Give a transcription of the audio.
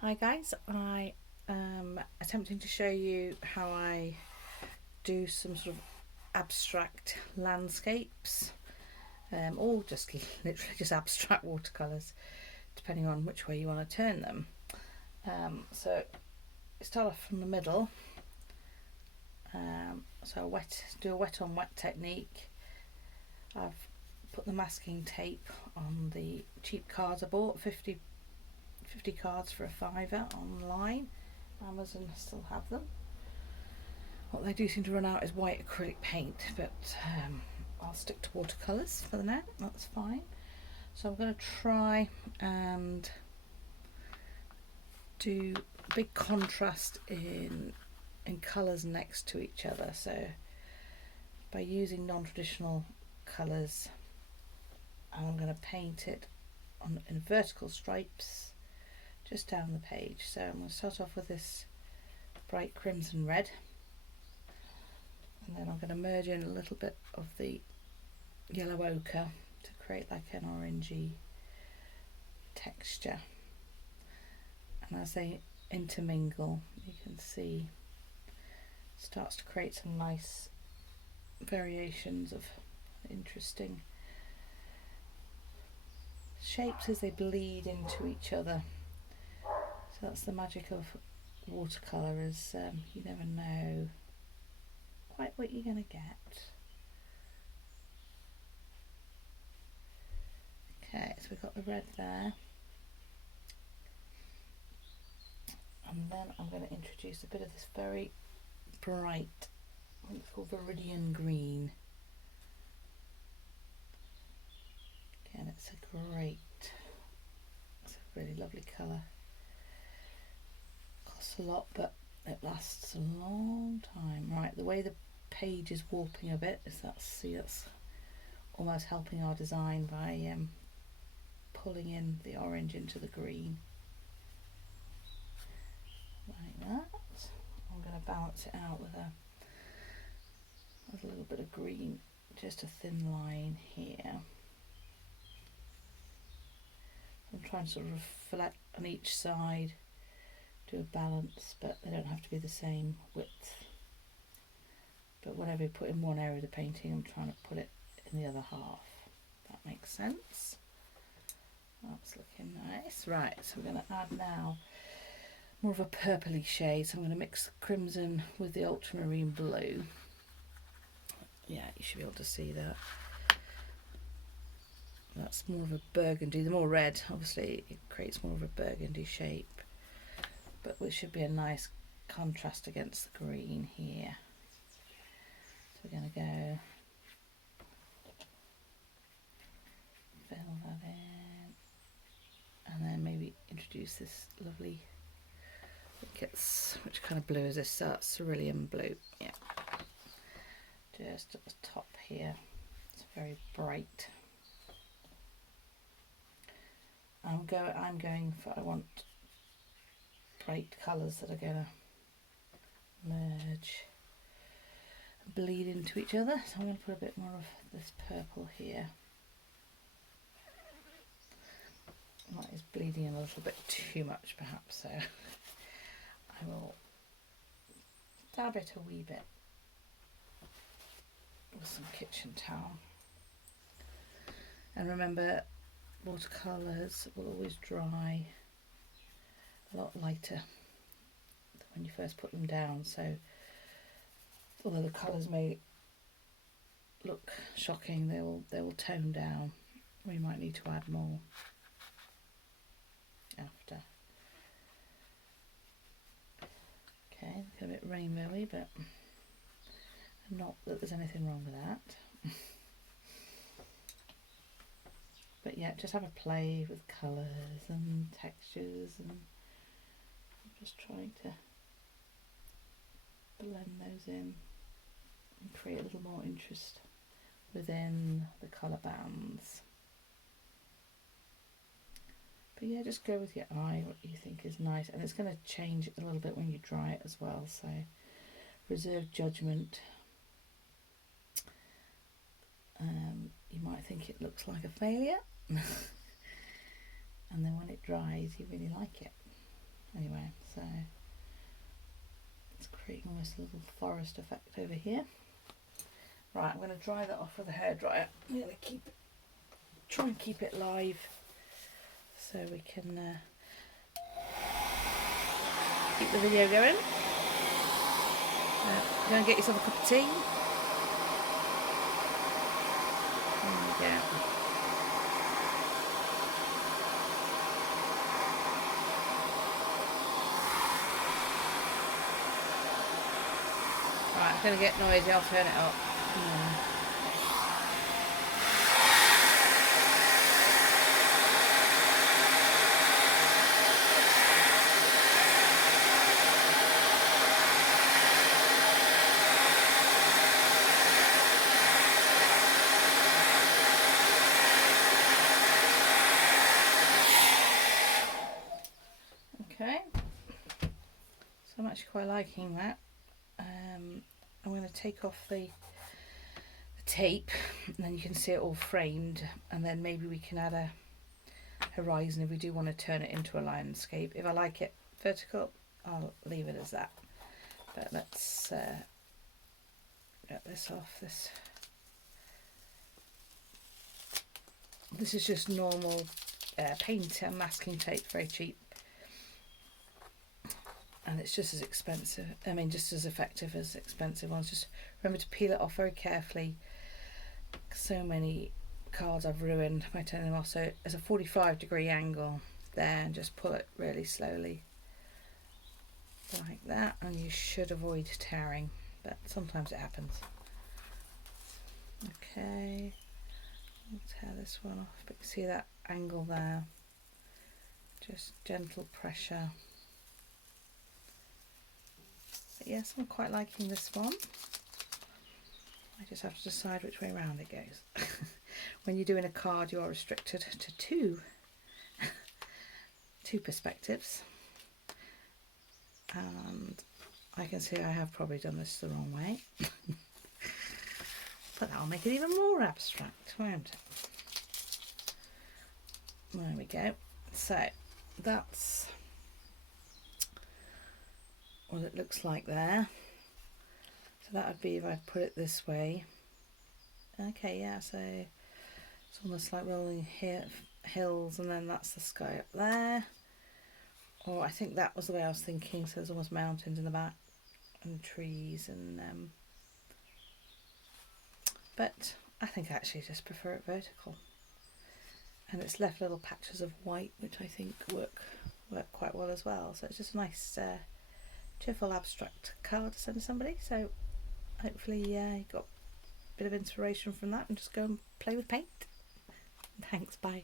Hi guys, I am attempting to show you how I do some sort of abstract landscapes, or just literally just abstract watercolours, depending on which way you want to turn them. So start off from the middle. So do a wet on wet technique. I've put the masking tape on the cheap cards I bought, 50 cards for a fiver online. Amazon still have them. What they do seem to run out is white acrylic paint, but I'll stick to watercolours for the now, that's fine. So I'm going to try and do big contrast in colours next to each other. So by using non-traditional colours, I'm going to paint it in vertical stripes just down the page. So I'm going to start off with this bright crimson red, and then I'm going to merge in a little bit of the yellow ochre to create like an orangey texture. And as they intermingle, you can see it starts to create some nice variations of interesting shapes as they bleed into each other. So that's the magic of watercolour, is you never know quite what you're going to get. Okay, so we've got the red there, and then I'm going to introduce a bit of this very bright, I think it's called Viridian Green. Again, it's a really lovely colour. Costs a lot, but it lasts a long time. Right, the way the page is warping a bit is that's almost helping our design by pulling in the orange into the green. Like that. I'm going to balance it out with a little bit of green, just a thin line here. I'm trying to sort of flat on each side, do a balance, but they don't have to be the same width. But whatever you put in one area of the painting, I'm trying to put it in the other half. That makes sense. That's looking nice. Right, so we're going to add now more of a purpley shade. So I'm going to mix the crimson with the ultramarine blue. Yeah, you should be able to see that. That's more of a burgundy. The more red, obviously, it creates more of a burgundy shape. But it should be a nice contrast against the green here. So we're going to go fill that in, and then maybe introduce this lovely, which kind of blue is this? That's cerulean blue. Yeah, just at the top here. It's very bright. I want bright colours that are going to merge, bleed into each other. So I'm going to put a bit more of this purple here. That is bleeding in a little bit too much perhaps, so I will dab it a wee bit with some kitchen towel. And remember, watercolours will always dry a lot lighter than when you first put them down, so although the colours may look shocking, they will tone down. We might need to add more after. Okay, a bit rainbowy, but not that there's anything wrong with that. But yeah, just have a play with colours and textures, and I'm just trying to blend those in and create a little more interest within the colour bands. But yeah, just go with your eye, what you think is nice, and it's going to change a little bit when you dry it as well, so reserve judgment. You might think it looks like a failure and then when it dries you really like it. Anyway, so it's creating almost a little forest effect over here. Right, I'm going to dry that off with a hairdryer. I'm going to try and keep it live so we can keep the video going. Go and get yourself a cup of tea. There we go. Right, it's going to get noisy, I'll turn it up. Okay, so I'm actually quite liking that. I'm going to take off the tape, and then you can see it all framed, and then maybe we can add a horizon if we do want to turn it into a landscape. If I like it vertical, I'll leave it as that. But let's get this off. This is just normal paint and masking tape, very cheap. And it's just as expensive, I mean just as effective as expensive ones. Just remember to peel it off very carefully. So many cards I've ruined by turning them off. So there's a 45-degree angle there, and just pull it really slowly like that, and you should avoid tearing, but sometimes it happens. Okay, I'll tear this one off, but you see that angle there, just gentle pressure. But yes, I'm quite liking this one. I just have to decide which way around it goes. When you're doing a card, you are restricted to two perspectives. And I can see I have probably done this the wrong way. But that'll make it even more abstract, won't it? There we go. So that's what it looks like there. So that would be if I put it this way. Okay, yeah, so it's almost like rolling hills, and then that's the sky up there. Or I think that was the way I was thinking, so there's almost mountains in the back and trees, and but I think I actually just prefer it vertical. And it's left little patches of white, which I think work quite well as well. So it's just a nice cheerful abstract card to send to somebody. So hopefully you got a bit of inspiration from that, and just go and play with paint. Thanks, bye.